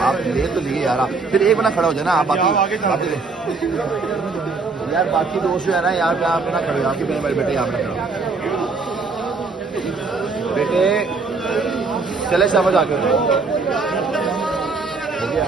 आप ले तो लिए यार आप, फिर एक बना खड़ा हो जाए ना आप, बाकी यार बाकी दोस्त जो है ना यार, आप ना खड़े हो, आपके मेरे बेटे यहाँ पे खड़े बेटे, चले समझ आके हो गया।